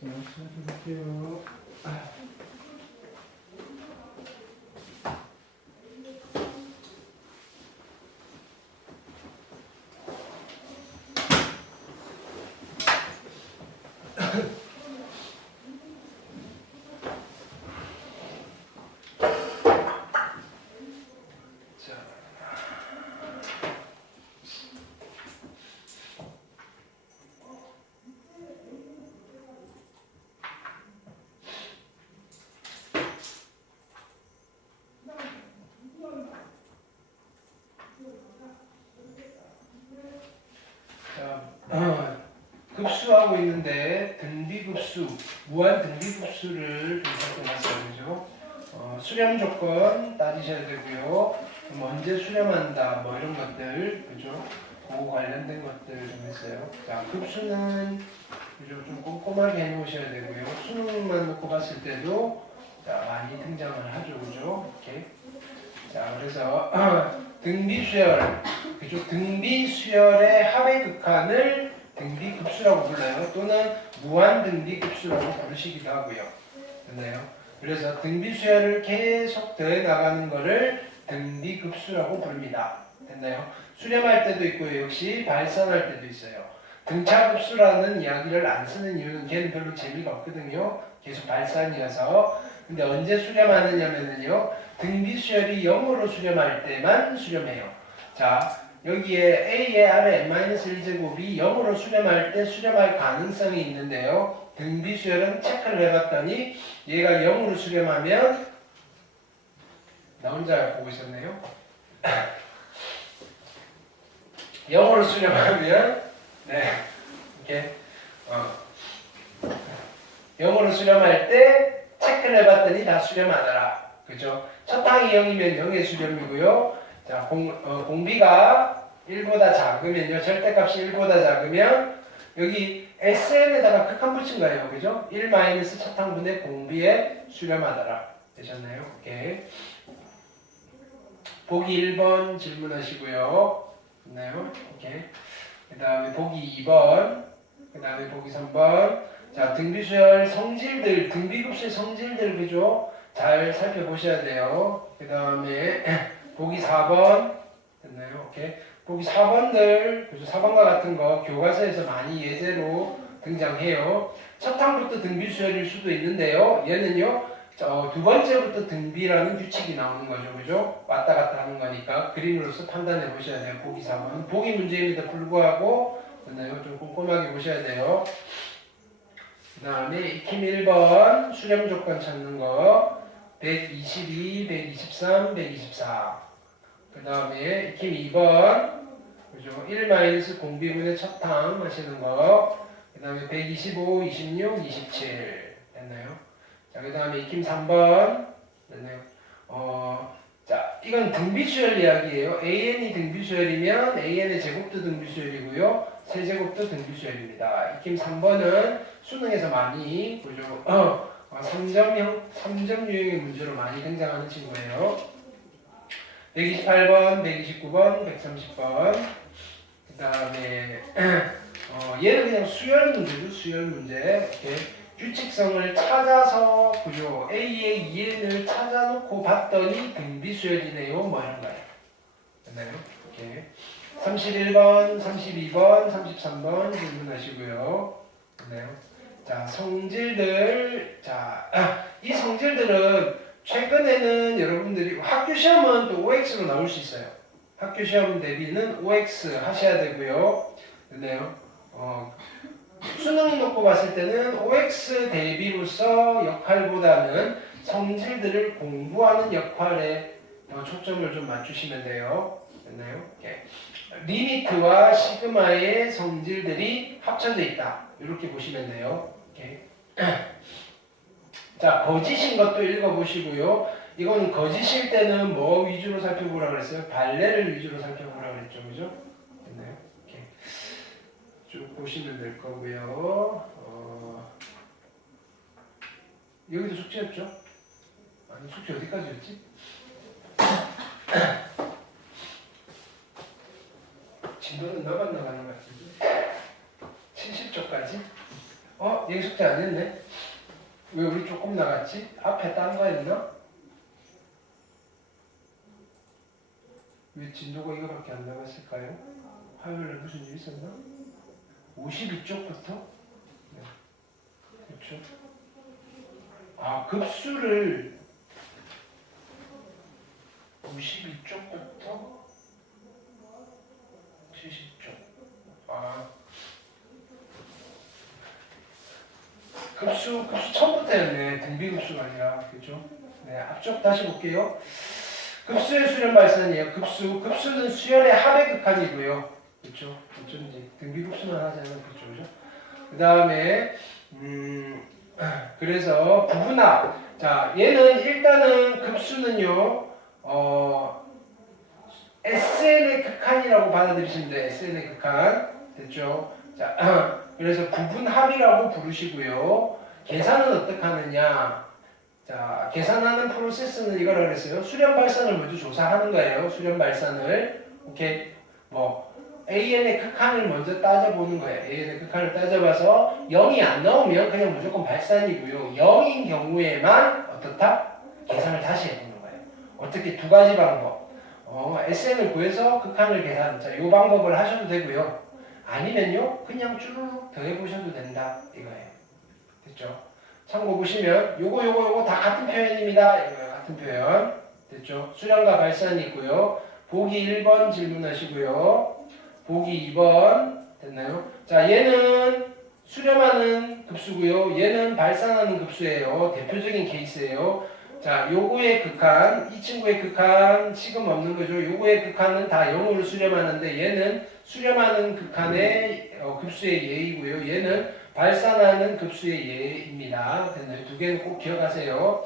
자, 시작해볼게요. 급수하고 있는데 등비급수, 무한 등비급수를 좀 살펴봤어요. 그죠? 수렴 조건 따지셔야 되고요. 언제 수렴한다, 뭐 이런 것들, 그죠? 그 관련된 것들 좀 했어요. 자, 급수는 그죠? 좀 꼼꼼하게 해놓으셔야 되고요. 수능만 놓고 봤을 때도 자, 많이 등장을 하죠. 그죠? 이렇게. 자, 그래서 등비수열, 그죠? 등비수열의 합의 극한을 등비급수라고 불러요. 또는 무한등비급수라고 부르시기도 하고요. 됐나요? 그래서 등비수열을 계속 더해 나가는 것을 등비급수라고 부릅니다. 됐나요? 수렴할 때도 있고요. 역시 발산할 때도 있어요. 등차급수라는 이야기를 안 쓰는 이유는 걔는 별로 재미가 없거든요. 계속 발산이어서. 근데 언제 수렴하느냐면요. 등비수열이 0으로 수렴할 때만 수렴해요. 자, 여기에 A의 R의 n-1제곱이 0으로 수렴할 때 수렴할 가능성이 있는데요. 등비수열은 체크를 해봤더니 얘가 0으로 수렴하면 나 혼자 보고 있었네요. 0으로 수렴하면 네 이렇게 0으로 수렴할 때 체크를 해봤더니 다 수렴하더라. 그죠? 첫 항이 0이면 0의 수렴이고요. 자, 공비가 1보다 작으면요. 절대값이 1보다 작으면 여기 SN에다가 극한 붙인 거예요. 그죠? 1 마이너스 첫 항분의 공비에 수렴하더라. 되셨나요? 오케이. 보기 1번 질문하시고요. 됐나요? 오케이. 그 다음에 보기 2번. 그 다음에 보기 3번. 자, 등비수열 성질들, 등비급수의 성질들, 그죠? 잘 살펴보셔야 돼요. 그 다음에 보기 4번. 됐나요? 오케이. 보기 4번들, 그죠? 4번과 같은 거 교과서에서 많이 예제로 등장해요. 첫 항부터 등비수열일 수도 있는데요. 얘는요, 두 번째부터 등비라는 규칙이 나오는 거죠. 그죠? 왔다 갔다 하는 거니까 그림으로서 판단해 보셔야 돼요. 보기 4번. 보기 문제임에도 불구하고, 됐나요? 좀 꼼꼼하게 보셔야 돼요. 그 다음에 익힘 1번, 수렴 조건 찾는 거. 122, 123, 124. 그 다음에 익힘 2번, 그죠? 1 공비분의 첫 항 하시는 거. 그 다음에 125, 26, 27. 됐나요? 자, 그 다음에 익힘 3번. 됐나요? 자, 이건 등비수열 이야기예요. AN이 등비수열이면 AN의 제곱도 등비수열이고요. 세제곱도 등비수열입니다. 익힘 3번은 수능에서 많이, 그죠? 3점 유형의 문제로 많이 등장하는 친구예요. 128번, 129번, 130번. 그 다음에 얘는 그냥 수열 문제죠. 수열 문제. 이렇게 규칙성을 찾아서 그죠. A의 2n을 찾아놓고 봤더니 등비수열이네요. 뭐 이런 거예요. 됐나요? 이렇게 31번, 32번, 33번 질문하시고요. 됐나요? 자, 성질들. 자, 이 성질들은 최근에는 여러분들이 학교 시험은 또 OX로 나올 수 있어요. 학교 시험 대비는 OX 하셔야 되고요. 됐나요? 수능 놓고 봤을 때는 OX 대비로서 역할보다는 성질들을 공부하는 역할에 초점을 좀 맞추시면 돼요. 됐나요? 오케이. 리미트와 시그마의 성질들이 합쳐져 있다. 이렇게 보시면 돼요. 오케이. 자, 거짓인 것도 읽어보시고요. 이거는 거짓일 때는 뭐 위주로 살펴보라 그랬어요? 발레를 위주로 살펴보라 그랬죠. 그죠? 됐나요? 이렇게 쭉 보시면 될 거고요. 여기도 숙제였죠? 아니, 숙제 어디까지였지? 진도는 나가는 것 같은데. 70쪽까지? 얘 숙제 안 했네? 왜 우리 조금 나갔지? 앞에 딴 거 했나? 왜 진도가 이거밖에 안 나갔을까요? 화요일에 무슨 일 있었나? 52쪽부터? 네. 그렇죠. 급수를 52쪽부터 70쪽. 급수 처음부터였네. 등비급수가 아니라. 그죠? 네, 앞쪽 다시 볼게요. 급수의 수렴 발산이에요. 급수는 수열의 합의 극한이고요. 그렇죠? 어쩐지 등비급수만 하지 않으면 그렇죠. 그 다음에 그래서 부분합. 자, 얘는 일단은 급수는요. SN의 극한이라고 받아들이시면 돼요. SN의 극한. 됐죠? 자, 그래서 부분합이라고 부르시고요. 계산은 어떻게 하느냐? 자, 계산하는 프로세스는 이거라고 그랬어요. 수렴 발산을 먼저 조사하는 거예요. 수렴 발산을. 오케이. AN의 극한을 먼저 따져보는 거예요. AN의 극한을 따져봐서 0이 안 나오면 그냥 무조건 발산이고요. 0인 경우에만 어떻다? 계산을 다시 해보는 거예요. 어떻게? 두 가지 방법. SN을 구해서 극한을 계산. 자, 이 방법을 하셔도 되고요. 아니면요, 그냥 쭈루룩 더해보셔도 된다. 이거예요. 됐죠? 참고 보시면 요거 다 같은 표현입니다. 이거예요. 같은 표현. 됐죠? 수렴과 발산이 있고요. 보기 1번 질문하시고요. 보기 2번 됐나요? 자, 얘는 수렴하는 급수고요. 얘는 발산하는 급수예요. 대표적인 케이스예요. 자, 요거의 극한, 이 친구의 극한 지금 없는 거죠. 요거의 극한은 다 0으로 수렴하는데 얘는 수렴하는 극한의 급수의 예이고요. 얘는 발산하는 급수의 예입니다. 됐나요? 두 개는 꼭 기억하세요.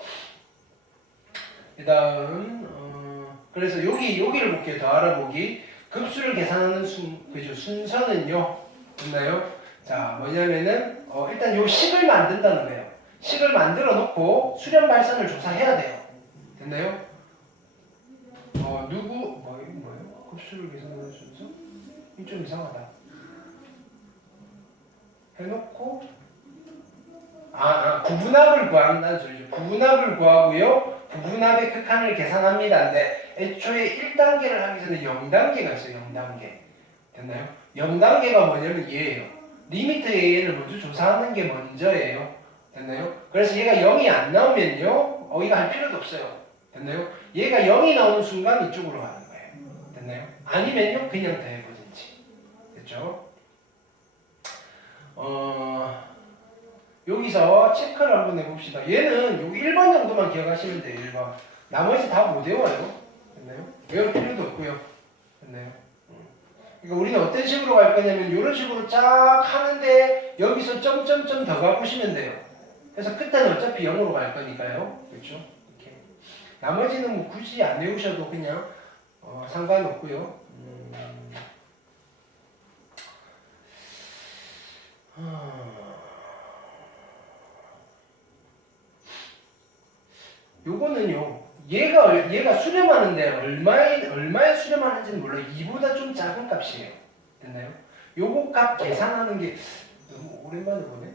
그 다음 그래서 여기를 볼게요. 더 알아보기. 급수를 계산하는 순서는요. 됐나요? 자, 뭐냐면은 일단 요 식을 만든다는 거예요. 식을 만들어 놓고 수렴 발산을 조사해야 돼요. 됐나요? 뭐예요? 급수를 계산하는 순서? 이거 좀 이상하다. 해놓고 부분합을 구한다는 소리죠. 부분합을 구하고요. 부분합의 극한을 계산합니다. 근데 애초에 1단계를 하기 전에 0단계가 있어요. 0단계. 됐나요? 0단계가 뭐냐면 얘예요. 리미트 AN을 먼저 조사하는 게 먼저예요. 됐나요? 그래서 얘가 0이 안 나오면요. 이거 할 필요도 없어요. 됐나요? 얘가 0이 나오는 순간 이쪽으로 가는 거예요. 됐나요? 아니면요. 그냥 더해보든지. 됐죠? 여기서 체크를 한번 해봅시다. 얘는 여기 1번 정도만 기억하시면 돼요. 1번. 나머지 다 못 외워요. 됐나요? 외울 필요도 없고요. 됐나요? 그러니까 우리는 어떤 식으로 갈 거냐면 이런 식으로 쫙 하는데 여기서 점점점 더 가보시면 돼요. 그래서 끝에는 어차피 0으로 갈 거니까요. 그렇죠? 이렇게. 나머지는 뭐 굳이 안 외우셔도 그냥 상관없고요. 요거는요. 얘가 수렴하는데 얼마에 수렴하는지는 몰라요. 2보다 좀 작은 값이에요. 됐나요? 요거 값 계산하는 게 너무 오랜만에 보네.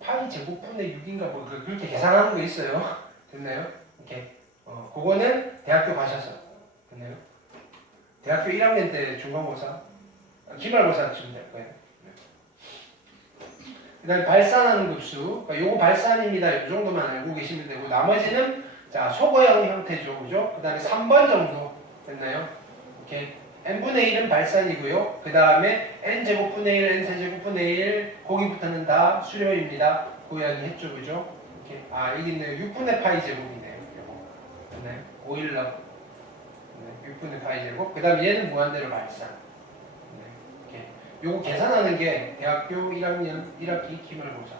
파이 제곱분의 6인가 뭐 그렇게 계산하는 거 있어요. 됐나요? 이렇게. 그거는 대학교 가셔서. 됐나요? 대학교 1학년 때 중간고사, 기말고사쯤 될 거예요. 그 다음에 발산하는 급수. 그러니까 요거 발산입니다. 이 정도만 알고 계시면 되고, 나머지는, 자, 소거형 형태죠. 그죠? 그 다음에 3번 정도. 됐나요? 이렇게. n분의 1은 발산이고요. 그 다음에 n제곱분의 1, n세제곱분의 1, 거기부터는 다 수렴입니다. 그 이야기 했죠. 그죠? 이렇게. 여기 있네요. 6분의 파이 제곱이네요. 요거. 됐나요? 5일러. 6분의 파이 제곱. 그 다음에 얘는 무한대로 발산. 요거 계산하는 게 대학교 1학년 1학기 기말고사.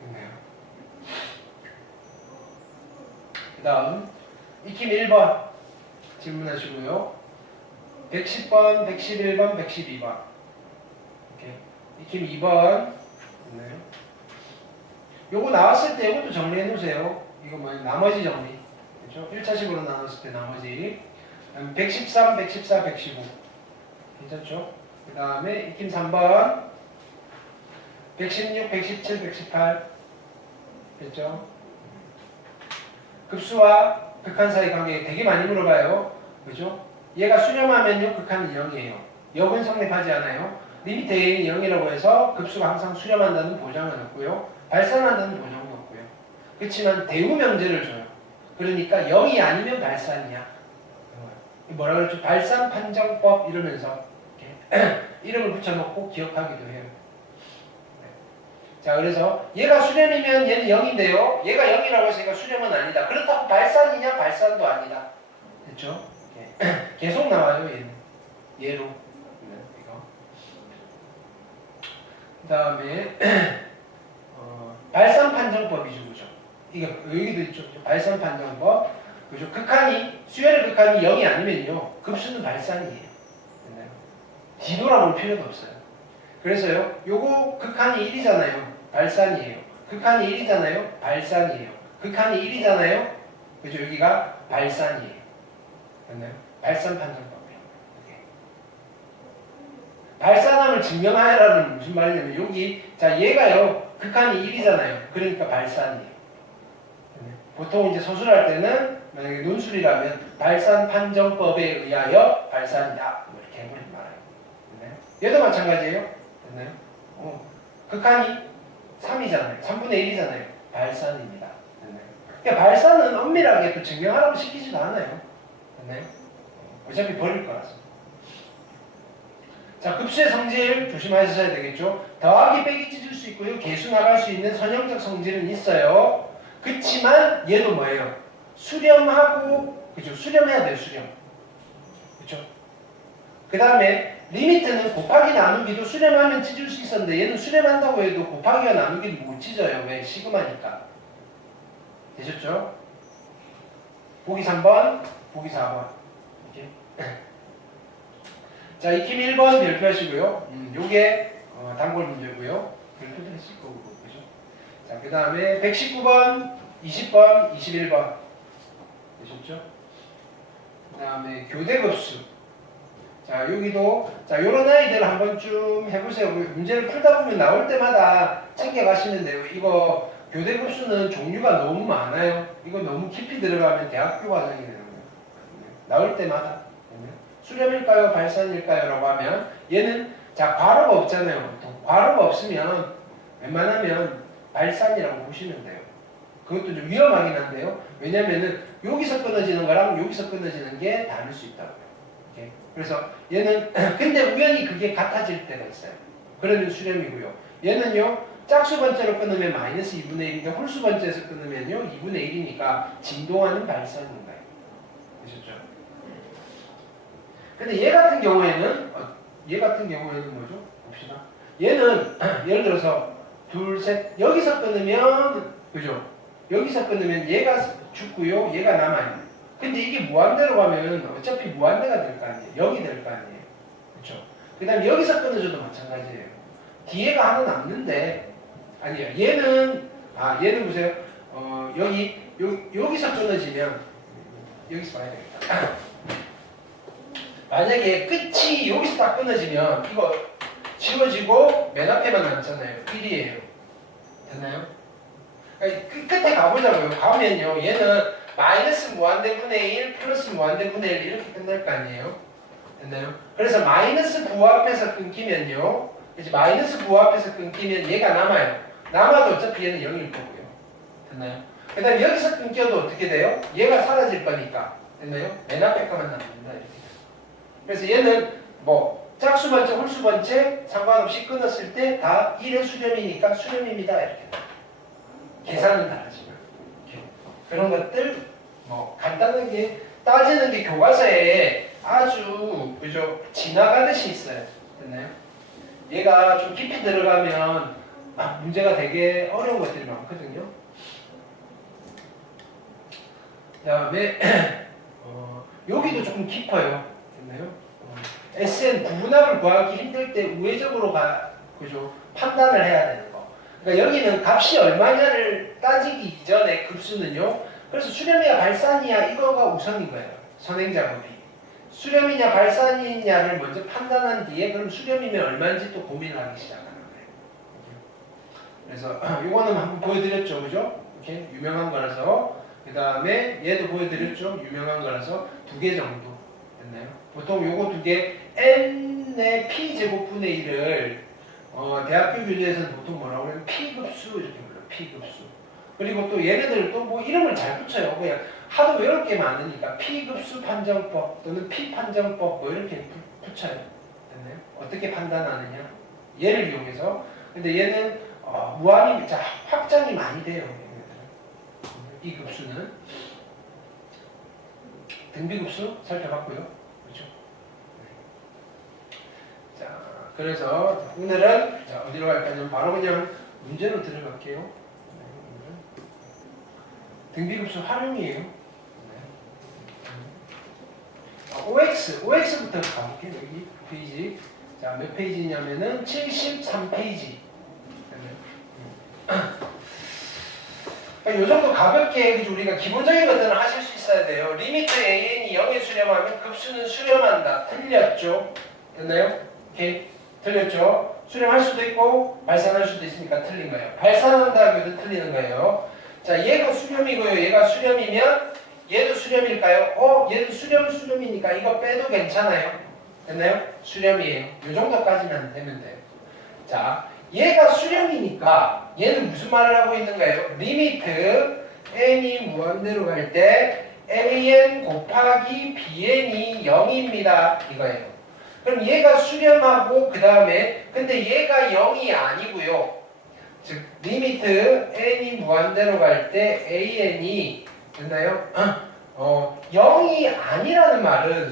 됐나요? 그 다음 익힘 1번 질문하시고요. 110번, 111번, 112번. 이렇게. 익힘 2번. 됐나요? 요거 나왔을 때 이것도 정리해 놓으세요. 이거 뭐 나머지 정리. 그렇죠? 1차식으로 나눴을 때 나머지. 113, 114, 115. 괜찮죠? 그 다음에 익힘 3번. 116, 117, 118 됐죠? 급수와 극한 사이 관계 되게 많이 물어봐요. 그죠? 얘가 수렴하면요 극한은 0이에요. 역은 성립하지 않아요. 리미트 a는 0이라고 해서 급수가 항상 수렴한다는 보장은 없고요. 발산한다는 보장도 없고요. 그렇지만 대우 명제를 줘요. 그러니까 0이 아니면 발산이야. 뭐라 그랬죠? 발산 판정법 이러면서 이렇게 이름을 붙여놓고 기억하기도 해요. 자, 그래서 얘가 수렴이면 얘는 0인데요. 얘가 0이라고 해서 얘가 수렴은 아니다. 그렇다고 발산이냐? 발산도 아니다. 됐죠? 계속 나와요, 얘는. 얘로. 이거. 그 다음에 발산 판정법이죠, 그죠? 이게 여기도 있죠. 발산 판정법. 그죠? 수열의 극한이 0이 아니면요. 급수는 발산이에요. 뒤돌아볼 필요도 없어요. 그래서요, 요거 극한이 1이잖아요. 발산이에요. 극한이 1이잖아요. 발산이에요. 극한이 1이잖아요. 그죠? 여기가 발산이에요. 맞나요? 발산 판정법이에요. 발산함을 증명하라는 무슨 말이냐면 여기 자 얘가요 극한이 1이잖아요. 그러니까 발산이에요. 보통 이제 서술할 때는 만약에 논술이라면 발산 판정법에 의하여 발산이다 이렇게 해버리면 말아요. 얘도 마찬가지예요. 됐나요? 극한이 3이잖아요. 3분의 1이잖아요. 발산입니다. 됐나요? 그러니까 발산은 엄밀하게 또 증명하라고 시키지도 않아요. 됐나요? 어차피 버릴 거라서. 자, 급수의 성질 조심하셔야 되겠죠. 더하기 빼기 찢을 수 있고요. 개수 나갈 수 있는 선형적 성질은 있어요. 그치만 얘도 뭐예요? 수렴하고 그죠? 수렴해야 돼요. 수렴. 그렇죠? 그 다음에 리미트는 곱하기 나누기도 수렴하면 찢을 수 있었는데 얘는 수렴한다고 해도 곱하기와 나누기를 못 찢어요. 왜? 시그마니까. 되셨죠? 보기 3번, 보기 4번. 이렇게. 자, 익힘 1번 별표하시고요. 요게 단골 문제고요. 별표도 했을 거고, 그죠? 자, 그 다음에 119번, 20번, 21번. 되셨죠? 그 다음에 교대급수. 자, 여기도, 자, 요런 아이들 한 번쯤 해보세요. 문제를 풀다 보면 나올 때마다 챙겨가시는데요. 이거 교대급수는 종류가 너무 많아요. 이거 너무 깊이 들어가면 대학교 과정이 되는 거예요. 나올 때마다. 수렴일까요? 발산일까요? 라고 하면 얘는 자 괄호가 없잖아요. 보통 괄호가 없으면 웬만하면 발산이라고 보시면 돼요. 그것도 좀 위험하긴 한데요. 왜냐면은 여기서 끊어지는 거랑 여기서 끊어지는 게 다를 수 있다고요. 이렇게. 그래서 얘는 근데 우연히 그게 같아질 때가 있어요. 그러면 수렴이고요. 얘는요 짝수 번째로 끊으면 마이너스 2분의 1인데 홀수 번째에서 끊으면요 2분의 1이니까 진동하는 발산인 거예요. 되셨죠? 근데 얘 같은 경우에는 뭐죠? 봅시다. 얘는 예를 들어서 둘, 셋 여기서 끊으면 그죠? 여기서 끊으면 얘가 죽고요, 얘가 남아요. 근데 이게 무한대로 가면 어차피 무한대가 될 거 아니에요. 0이 될 거 아니에요. 그렇죠? 그 다음에 여기서 끊어줘도 마찬가지예요. 뒤에가 하나 남는데 아니에요. 얘는 보세요. 여기서 끊어지면 여기서 봐야 되겠다. 만약에 끝이 여기서 딱 끊어지면 이거 지워지고 맨 앞에만 남잖아요. 1이에요. 됐나요? 끝에 가보자고요. 가면요. 얘는 마이너스 무한대분의 1 플러스 무한대분의 1 이렇게 끝날 거 아니에요. 됐나요? 그래서 마이너스 부합해서 끊기면요. 이제 마이너스 부합해서 끊기면 얘가 남아요. 남아도 어차피 얘는 0일 거고요. 됐나요? 그 다음에 여기서 끊겨도 어떻게 돼요? 얘가 사라질 거니까. 됐나요? 맨 앞에 거만 남는다. 이렇게. 그래서 얘는 뭐 짝수 번째, 홀수 번째 상관없이 끊었을 때 다 1의 수렴이니까 수렴입니다. 이렇게. 계산은 다르지만. 이렇게. 그런 것들 뭐 간단하게 따지는 게 교과서에 아주 그죠 지나가듯이 있어요. 됐나요? 얘가 좀 깊이 들어가면 문제가 되게 어려운 것들이 많거든요. 그 다음에 여기도 조금 깊어요. 됐나요? SN 구분합을 구하기 힘들 때 우회적으로 그죠 판단을 해야 되는 거. 그러니까 여기는 값이 얼마냐를 따지기 이전에 급수는요. 그래서 수렴이야 발산이야 이거가 우선인 거예요. 선행 작업이. 수렴이냐 발산이냐를 먼저 판단한 뒤에 그럼 수렴이면 얼마인지 또 고민을 하기 시작하는 거예요. 그래서 이거는 한번 보여드렸죠, 그죠? 이렇게 유명한 거라서. 그 다음에 얘도 보여드렸죠, 유명한 거라서 2개 정도 됐나요? 보통 요거 2개 n의 p 제곱분의 1을 대학교 교재에서는 보통 뭐라고 해요? p급수 이렇게 불러요. p급수. 그리고 또 얘네들 또 뭐 이름을 잘 붙여요. 그냥 하도 외울 게 많으니까 p급수 판정법 또는 p판정법 뭐 이렇게 붙여요. 됐나요? 어떻게 판단하느냐? 얘를 이용해서. 근데 얘는 무한히 확장이 많이 돼요. 이 급수는 등비급수 살펴봤고요. 그렇죠? 자, 그래서 오늘은 어디로 갈까요? 바로 그냥 문제로 들어갈게요. 등비급수 활용이에요. OX부터 가볼게요. 여기 페이지. 자, 몇 페이지냐면은 73페이지. 이 정도 가볍게 우리가 기본적인 것들은 하실 수 있어야 돼요. 리미트 AN이 0에 수렴하면 급수는 수렴한다. 틀렸죠? 됐나요? 오케이. 틀렸죠? 수렴할 수도 있고 발산할 수도 있으니까 틀린 거예요. 발산한다 하기도 틀리는 거예요. 자, 얘가 수렴이고요. 얘가 수렴이면 얘도 수렴일까요? 얘도 수렴이니까 이거 빼도 괜찮아요. 됐나요? 수렴이에요. 이 정도까지만 되면 돼요. 자, 얘가 수렴이니까 얘는 무슨 말을 하고 있는가요? 리미트 n이 무한대로 갈 때 an 곱하기 bn이 0입니다. 이거예요. 그럼 얘가 수렴하고 그 다음에 근데 얘가 0이 아니고요. 즉 리미트 n이 무한대로 갈 때 an이 됐나요? 0이 아니라는 말은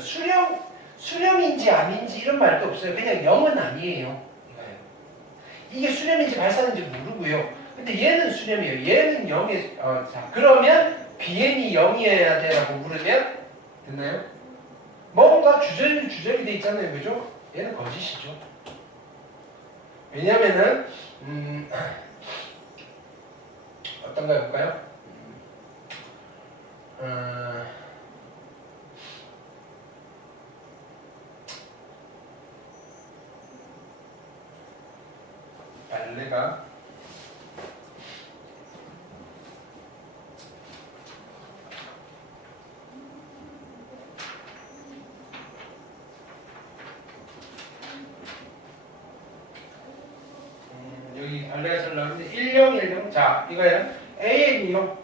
수렴인지 아닌지 이런 말도 없어요. 그냥 0은 아니에요. 이게 수렴인지 발산인지 모르고요. 근데 얘는 수렴이에요. 얘는 0에 자 그러면 bn이 0이어야 돼라고 물으면 됐나요? 뭔가 주절이 돼 있잖아요. 그죠? 얘는 거짓이죠. 왜냐면은 어떤 거 해볼까요? 발레가 여기 발레가 잘 나오는데 1010 자 이거예요. AN이요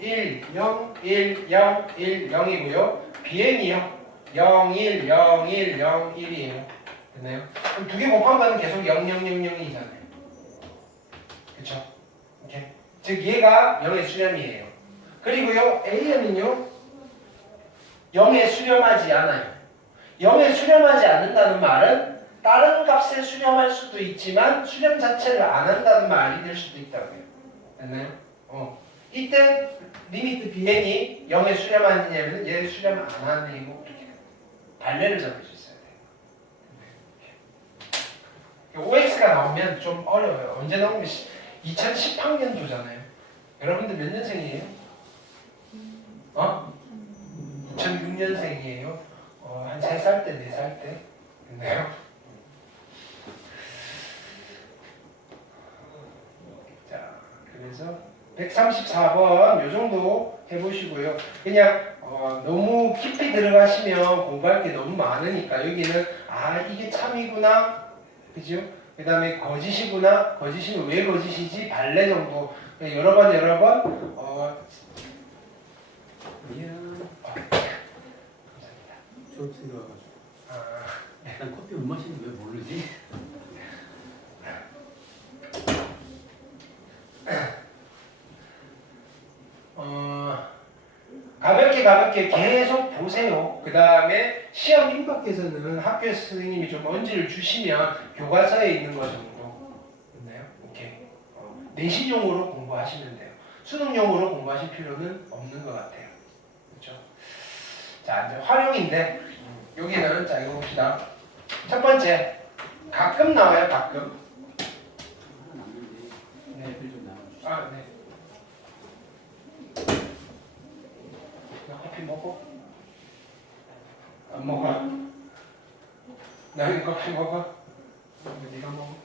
1 0 1 0 1 0이고요. BN이요 0 1 0 1 0 1이에요. 됐나요? 그럼 2개 곱한 거는 계속 0 0 0 0이잖아요. 그쵸? 오케이. 즉 얘가 0의 수렴이에요. 그리고요 AN은요 0에 수렴하지 않아요. 0에 수렴하지 않는다는 말은 다른 값에 수렴할 수도 있지만 수렴 자체를 안 한다는 말이 될 수도 있다고요. 됐나요? 이때 리미트 bn이 0에 수렴하느냐면 얘를 수렴 안 하네요. 이렇게 발레를 잡을 수 있어야 돼요. OX가 나오면 좀 어려워요. 언제 나오면 2018년도잖아요. 여러분들 몇 년생이에요? 2006년생이에요. 한 3살 때, 4살 때. 됐나요? 자, 그래서 134번 요 정도 해보시고요. 그냥 너무 깊이 들어가시면 공부할 게 너무 많으니까 여기는 이게 참이구나. 그죠? 그 다음에 거짓이구나. 거짓이면 왜 거짓이지? 발레 정도. 여러 번 미안. 감사합니다. 졸업생들 와가지고 네. 난 커피 못 마시는데 왜 모르지? 가볍게 계속 보세요. 그 다음에 시험 임박해서는 학교에서 선생님이 좀 언지를 주시면 교과서에 있는 거 정도 있나요? 오케이. 내신용으로 공부하시면 돼요. 수능용으로 공부하실 필요는 없는 것 같아요. 그렇죠? 자, 이제 활용인데 여기는 자 이거 봅시다. 첫 번째 가끔 나와요. 가끔. 하나 남는데 네. 애들 좀 나눠주세요. 네. 나 커피 먹어? 안 먹어? 나 여기 커피 먹어? 네가 먹어?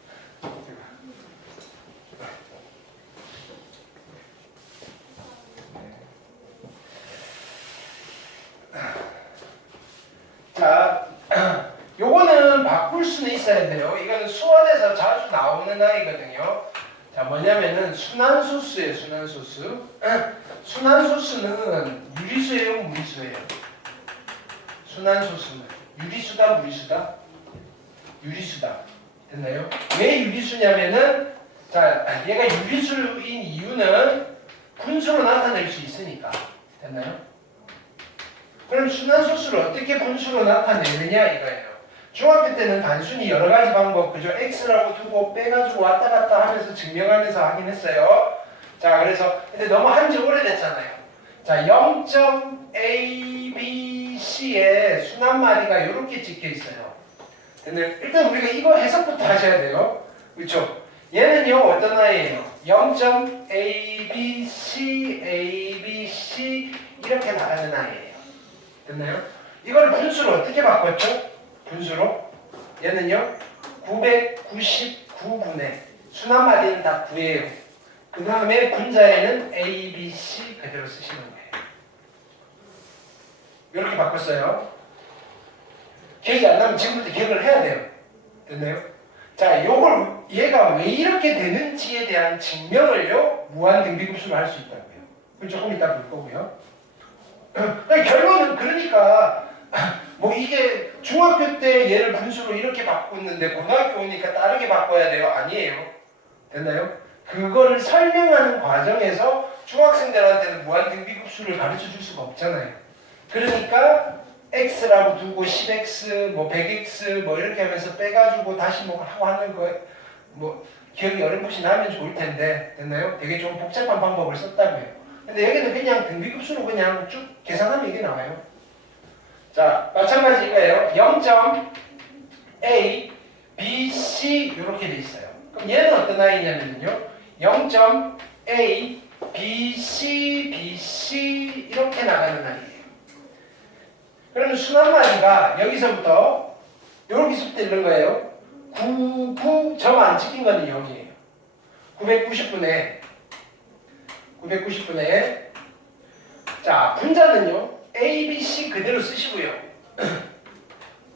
있어야 돼요. 이거는 수원에서 자주 나오는 아이거든요. 자, 뭐냐면은 순환소수예요. 순환소수. 순환소수는 유리수예요, 무리수예요? 순환소수는 유리수다, 무리수다? 유리수다. 됐나요? 왜 유리수냐면은 자, 얘가 유리수인 이유는 분수로 나타낼 수 있으니까. 됐나요? 그럼 순환소수를 어떻게 분수로 나타내느냐 이거예요. 중학교 때는 단순히 여러 가지 방법, 그죠? x라고 두고 빼가지고 왔다 갔다 하면서 증명하면서 하긴 했어요. 자, 그래서 근데 너무 한지 오래됐잖아요. 자, 0.abc에 순환마디가 이렇게 찍혀 있어요. 근데 일단 우리가 이거 해석부터 하셔야 돼요. 그렇죠? 얘는요 어떤 아이예요? 0.abc, abc 이렇게 나가는 아이예요. 됐나요? 이걸 분수로 어떻게 바꿨죠? 분수로 얘는요 999분의 순환마디는 다 9예요. 그 다음에 분자에는 A, B, C 그대로 쓰시는 거예요. 이렇게 바꿨어요. 기억이 안 나면 지금부터 기억을 해야 돼요. 됐나요? 자, 요걸 얘가 왜 이렇게 되는지에 대한 증명을요 무한등비급수로 할 수 있다고요. 그럼 조금 이따 볼 거고요. 결론은 그러니까 뭐 이게 중학교 때 얘를 분수로 이렇게 바꿨는데 고등학교 오니까 다르게 바꿔야 돼요? 아니에요. 됐나요? 그거를 설명하는 과정에서 중학생들한테는 무한등비급수를 가르쳐 줄 수가 없잖아요. 그러니까 x라고 두고 10x, 뭐 100x 뭐 이렇게 하면서 빼가지고 다시 뭐 하고 하는 거 뭐 기억이 어렴풋이 나면 좋을 텐데 됐나요? 되게 좀 복잡한 방법을 썼다고요. 근데 여기는 그냥 등비급수로 그냥 쭉 계산하면 이게 나와요. 자, 마찬가지 이거예요. 0.a, b, c 이렇게 돼 있어요. 그럼 얘는 어떤 아이냐면요. 0.a, b, c, b, c 이렇게 나가는 아이예요. 그러면 순환마디가 여기서부터 여기서부터 이런 거예요. 99 점 안 찍힌 거는 0이에요. 990분의 자, 분자는요. A, B, C 그대로 쓰시고요.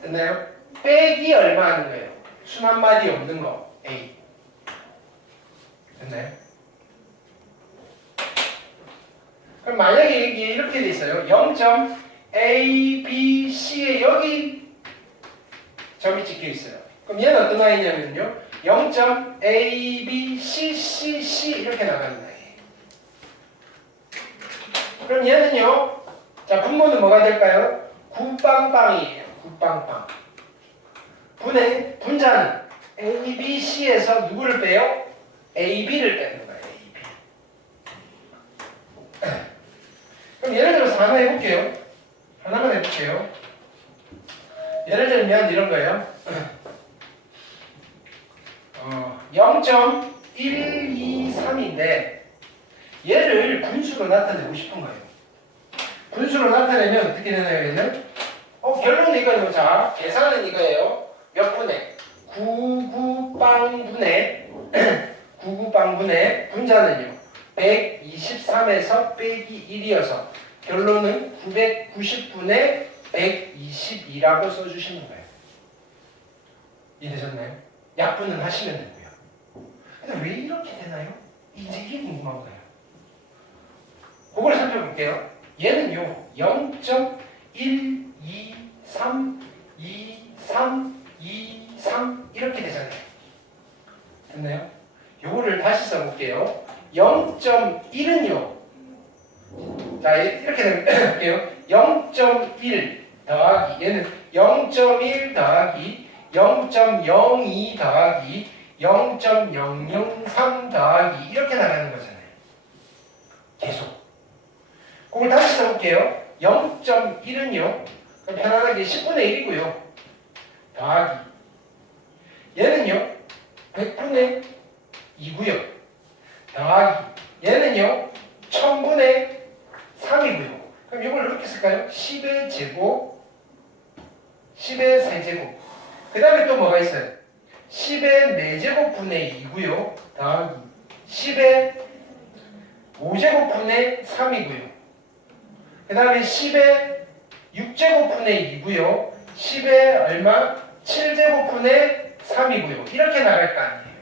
됐나요? 빼기 얼마 하는 거예요? 순환마디 없는 거 A. 됐나요? 그럼 만약에 이게 이렇게 돼 있어요. 0.A, B, C에 여기 점이 찍혀 있어요. 그럼 얘는 어떤 아이냐면요. 0.A, B, C, C, C 이렇게 나가는 아이예요. 그럼 얘는요. 자, 분모는 뭐가 될까요? 9빵빵이에요. 9빵빵. 분자는 A, B, C에서 누구를 빼요? A, B를 빼는 거예요. A, B. 그럼 예를 들어서 하나 해볼게요. 하나만 해볼게요. 예를 들면 이런 거예요. 0.123인데 얘를 분수로 나타내고 싶은 거예요. 분수로 나타내면 어떻게 되나요? 얘는? 결론은 이거예요. 자, 계산은 이거예요. 몇 분의? 99빵분의 99빵분의 분자는요. 123에서 빼기 1이어서 결론은 990분의 122라고 써주시는 거예요. 이해되셨나요? 약분은 하시면 되고요. 근데 왜 이렇게 되나요? 이제 이게 궁금한 거예요. 그걸 살펴볼게요. 얘는요 0.1232323 이렇게 되잖아요. 됐나요? 요거를 다시 써볼게요. 0.1은요 자 이렇게 될게요. 0.1 더하기 얘는 0.1 더하기 0.02 더하기 0.003 더하기 이렇게 나가는 거잖아요. 계속. 그걸 다시 써볼게요. 0.1은요. 편안하게 10분의 1이고요. 더하기. 얘는요. 100분의 2고요. 더하기. 얘는요. 1000분의 3이고요. 그럼 이걸 이렇게 쓸까요? 10의 제곱, 10의 세제곱. 그 다음에 또 뭐가 있어요? 10의 4제곱분의 2고요. 더하기 10의 5제곱분의 3이고요. 그 다음에 10의 6제곱분의 2고요. 10의 얼마? 7제곱분의 3이고요. 이렇게 나갈 거 아니에요.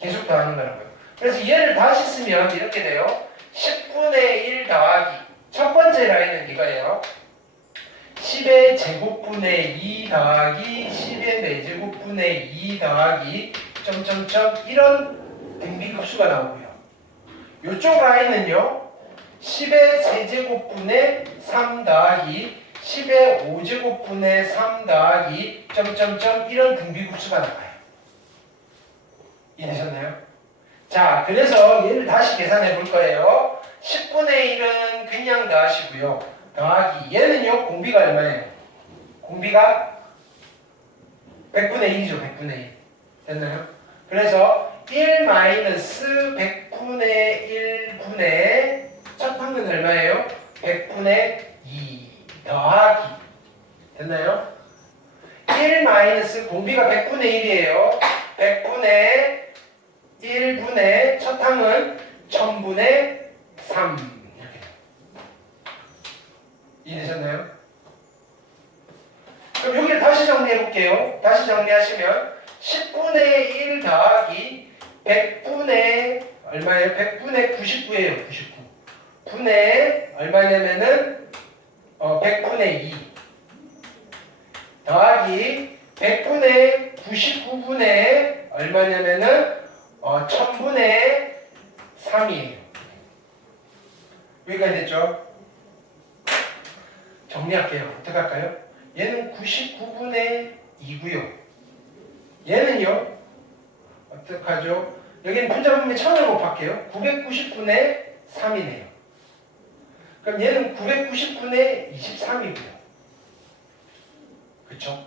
계속 더하는 거라고요. 그래서 얘를 다시 쓰면 이렇게 돼요. 10분의 1 더하기 첫 번째 라인은 이거예요. 10의 제곱분의 2 더하기 10의 4제곱분의 2 더하기 점점점 이런 등비급수가 나오고요. 이쪽 라인은요. 10의 세제곱분의 3 더하기 10의 5제곱분의 3 더하기 점점점 이런 등비급수가 나와요. 이해되셨나요? 자, 그래서 얘를 다시 계산해 볼 거예요. 10분의 1은 그냥 더하시고요. 더하기 얘는요. 공비가 얼마예요? 공비가 100분의 1이죠. 100분의 1. 됐나요? 그래서 1 마이너스 100분의 1분의 첫 항은 얼마예요? 100분의 2 더하기 됐나요? 1 마이너스 공비가 100분의 1이에요. 100분의 1분의 첫 항은 1000분의 3 이렇게 이해되셨나요? 그럼 여기를 다시 정리해 볼게요. 다시 정리하시면 10분의 1 더하기 100분의 얼마예요? 100분의 99예요. 99 분의 얼마냐면은 100분의 2 더하기 100분의 99분의 얼마냐면은 1000분의 3이에요. 여기까지 됐죠? 정리할게요. 어떻게 할까요? 얘는 99분의 2고요. 얘는요. 어떻게 하죠? 여기는 분자분의 1000을 곱할게요. 990분의 3이네요. 그럼 얘는 990분의 23이고요. 그쵸?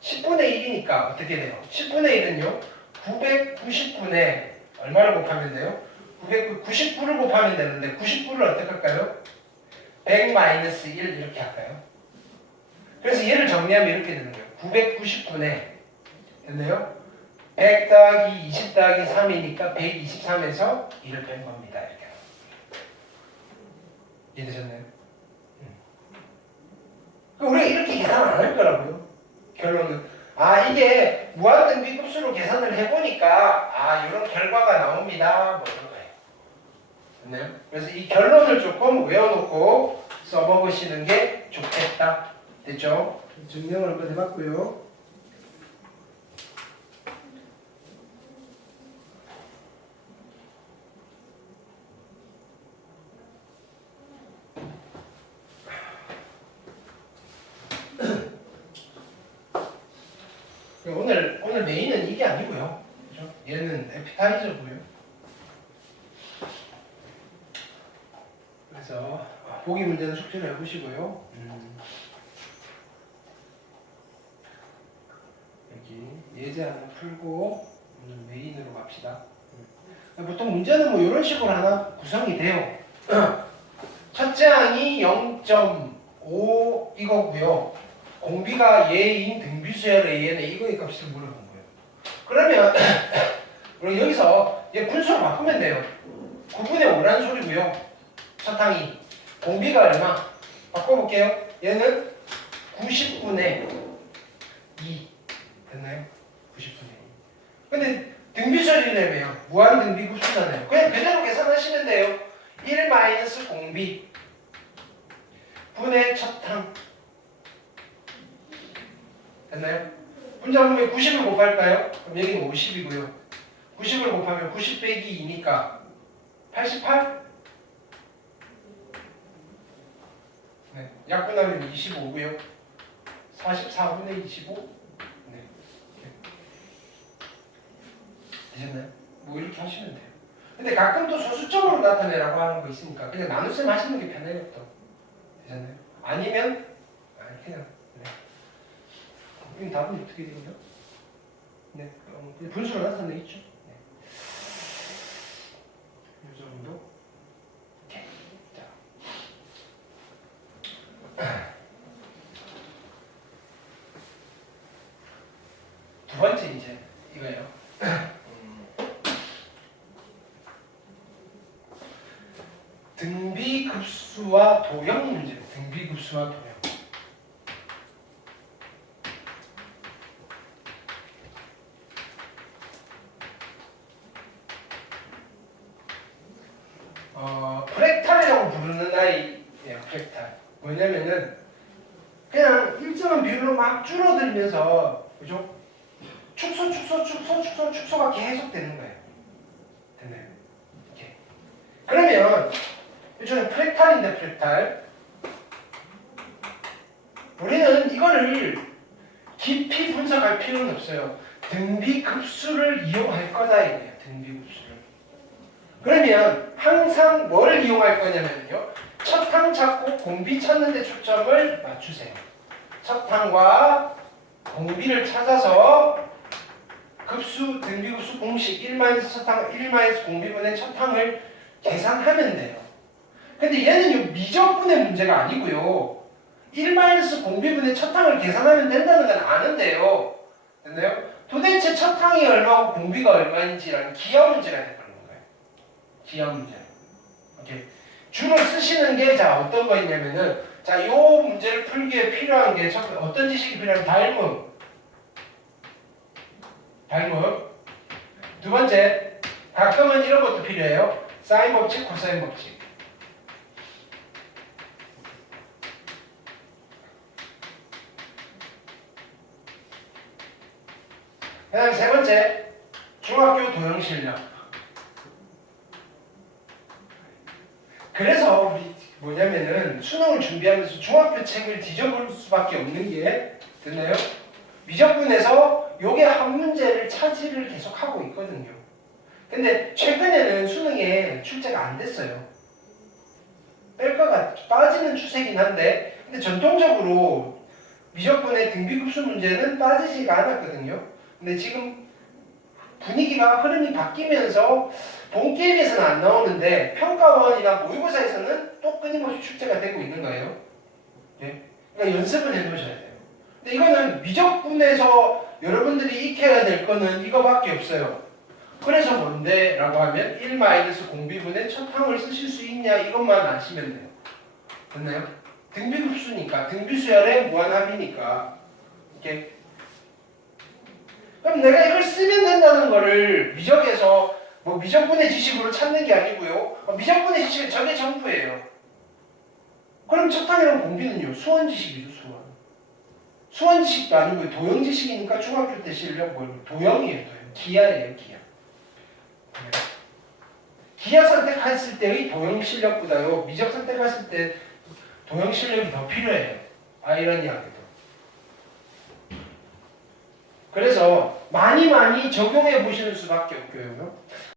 10분의 1이니까 어떻게 돼요? 10분의 1은요. 990분의 얼마를 곱하면 돼요? 999를 곱하면 되는데 99를 어떻게 할까요? 100 마이너스 1 이렇게 할까요? 그래서 얘를 정리하면 이렇게 되는 거예요. 990분의 됐나요? 100 더하기 20 더하기 3이니까 123에서 1을 뺀 겁니다. 이렇게. 이해되셨나요? 우리가 이렇게 계산 안 할 거라고요. 결론은 이게 무한등비급수로 계산을 해보니까 이런 결과가 나옵니다. 뭐 이런 거예요. 됐나요? 그래서 이 결론을 조금 외워놓고 써먹으시는 게 좋겠다. 됐죠? 증명을 한번 해봤고요. 오늘 메인은 이게 아니고요. 그죠? 얘는 에피타이저고요. 그래서 보기 문제는 숙제를 해보시고요. 여기 예제 하나 풀고 오늘 메인으로 갑시다. 보통 문제는 뭐 이런 식으로 하나 구성이 돼요. 첫째 항이 0.5 이거고요. 공비가 예인 등비수열 An의 이거의 값을 물어본 거예요. 그러면 그럼 여기서 얘 분수로 바꾸면 돼요. 9분의 5라는 소리고요. 첫 항이 공비가 얼마? 바꿔볼게요. 얘는 90분의 2 됐나요? 90분의 2. 근데 등비수열이라며요. 무한 등비급수잖아요. 그냥 그대로 계산하시면 돼요. 1 마이너스 공비 분의 첫 항 됐나요? 분자분의 90을 곱할까요? 그럼 여기는 50이고요. 90을 곱하면 90 빼기 2니까 88? 네. 약분하면 25고요. 44분의 25? 네. 되셨나요? 뭐 이렇게 하시면 돼요. 근데 가끔 또 소수점으로 나타내라고 하는 거 있으니까 그냥 나눗셈 하시는 게 편해요. 또. 되셨나요? 아니면 그냥 이 답은 어떻게 되죠? 네, 분수로 나타내 있죠. 네. 이 정도. 오케이. 자, 두 번째 이제 이거예요. 등비급수와 도형 문제. 등비급수와 도형. 부르는 아이예요. 프랙탈. 뭐냐면은 그냥 일정한 비율로 막 줄어들면서 그죠? 축소가 계속 되는 거예요. 됐나요? 이렇게. 그러면 일종의 프랙탈인데 프랙탈. 우리는 이거를 깊이 분석할 필요는 없어요. 등비급수를 이용할 거다 이거예요. 등비급수를. 그러면 항상 뭘 이용할 거냐면요. 첫 항 찾고 공비 찾는 데 초점을 맞추세요. 첫 항과 공비를 찾아서 급수, 등비급수 공식 1-첫항, 1-공비분의 첫 항을 계산하면 돼요. 근데 얘는 미적분의 문제가 아니고요. 1-공비분의 첫 항을 계산하면 된다는 건 아는데요. 됐나요? 도대체 첫 항이 얼마고 공비가 얼마인지라는 기하 문제가 되는 거예요. 기하 문제. 오케이. 주로 쓰시는 게 자 어떤 거 있냐면은 자 요 문제를 풀기에 필요한 게 어떤 지식이 필요한 닮음. 두 번째 가끔은 이런 것도 필요해요. 사인 법칙, 코사인 법칙. 그다음 세 번째 중학교 도형 실력. 그래서 우리 뭐냐면은 수능을 준비하면서 중학교 책을 뒤져볼 수밖에 없는 게 됐나요? 미적분에서 요게 한 문제를 차지를 계속 하고 있거든요. 근데 최근에는 수능에 출제가 안 됐어요. 뺄 거가 빠지는 추세긴 한데 근데 전통적으로 미적분의 등비급수 문제는 빠지지가 않았거든요. 근데 지금 분위기가 흐름이 바뀌면서 본게임에서는 안 나오는데 평가원이나 모의고사에서는 또 끊임없이 출제가 되고 있는 거예요. 네? 그러니까 연습을 해놓으셔야 돼요. 근데 이거는 미적분에서 여러분들이 익혀야 될 거는 이거밖에 없어요. 그래서 뭔데? 라고 하면 1-공비분의 첫 항을 쓰실 수 있냐 이것만 아시면 돼요. 됐나요? 등비급수니까 등비수열의 무한합이니까 이렇게 그럼 내가 이걸 쓰면 된다는 거를 미적에서 뭐 미적분의 지식으로 찾는 게 아니고요. 미적분의 지식은 저게 전부예요. 그럼 첫 항이랑 공비는요. 수원 지식이죠. 수원 지식도 아니고 도형 지식이니까 중학교 때 실력 뭐 도형이에요. 도형. 기하예요. 기하. 기하 선택했을 때의 도형 실력보다요. 미적 선택했을 때 도형 실력이 더 필요해요. 아이러니하게도. 그래서 많이 적용해 보시는 수밖에 없고요.